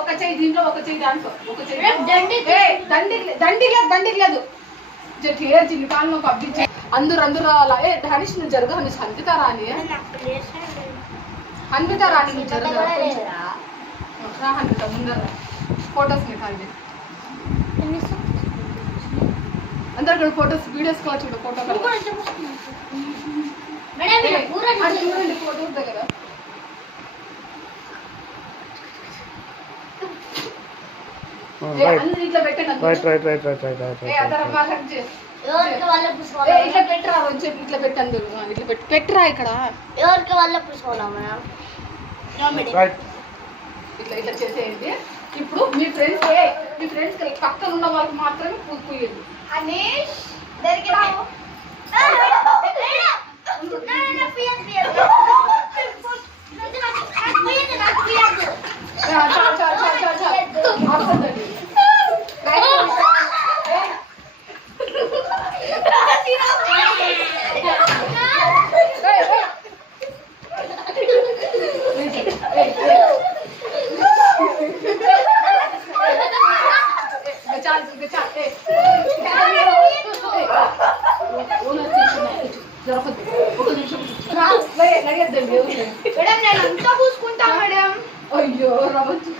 ఒక చెయ్యి దీంట్లో ఒక చెయ్యి దాంట్లో ఒక చెయ్యి దండికి లేదు చిన్ని కాలంలో పబ్లిక్ అందరూ రావాలా. హనీష్ నువ్వు జరుగు. హనీష్ హన్విత రాని నువ్వు జరుగు. హన్విత ముందర ఫొటోస్ నీకు అందరు కూడా ఫొటోస్ వీడియోస్ కూడా చూడు. ఫోటోస్ దగ్గర ఇట్లా పెట్టండి. ఇట్లా పెట్టరా చెప్పి ఇట్లా పెట్టండి. ఇట్లా పెట్టరా ఇక్కడ ఎవరికి వాళ్ళ పూసుకోవాలా ఇట్లా ఇట్లా చేసేయండి. ఇప్పుడు మీ ఫ్రెండ్స్ పక్కన ఉన్న వాళ్ళకి మాత్రమే పూయండి. అనీష్ దగ్గరికి రావు. మేడం నేను అంతా పూసుకుంటా మేడం. అయ్యో రవచ్చు